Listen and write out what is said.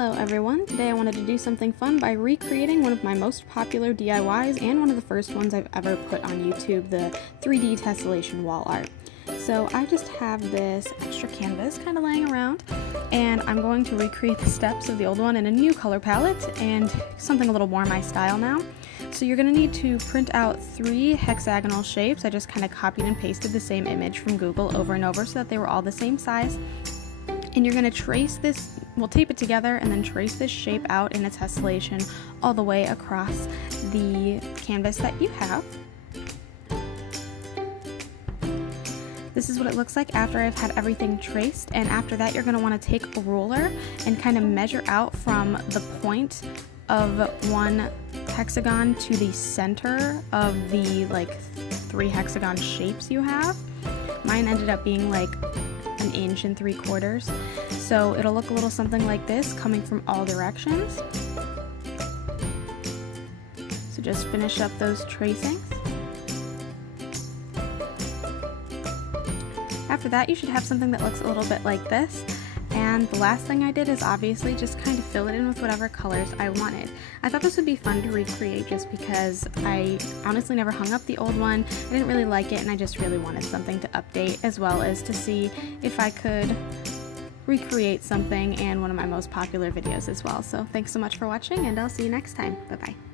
Hello everyone! Today I wanted to do something fun by recreating one of my most popular DIYs and one of the first ones I've ever put on YouTube, the 3D tessellation wall art. So I just have this extra canvas kind of laying around, and I'm going to recreate the steps of the old one in a new color palette and something a little more my style now. So you're going to need to print out 3 hexagonal shapes. I just kind of copied and pasted the same image from Google over and over so that they were all the same size. And you're going to trace this, we'll tape it together and then trace this shape out in a tessellation all the way across the canvas that you have. This is what it looks like after I've had everything traced, and after that you're going to want to take a ruler and kind of measure out from the point of one hexagon to the center of the 3 hexagon shapes you have. Mine ended up being like 1 3/4 inches, so it'll look a little something like this coming from all directions. So just finish up those tracings. After that you should have something that looks a little bit like this. And the last thing I did is obviously just kind of fill it in with whatever colors I wanted. I thought this would be fun to recreate just because I honestly never hung up the old one. I didn't really like it and I just really wanted something to update, as well as to see if I could recreate something in one of my most popular videos as well. So thanks so much for watching, and I'll see you next time. Bye bye.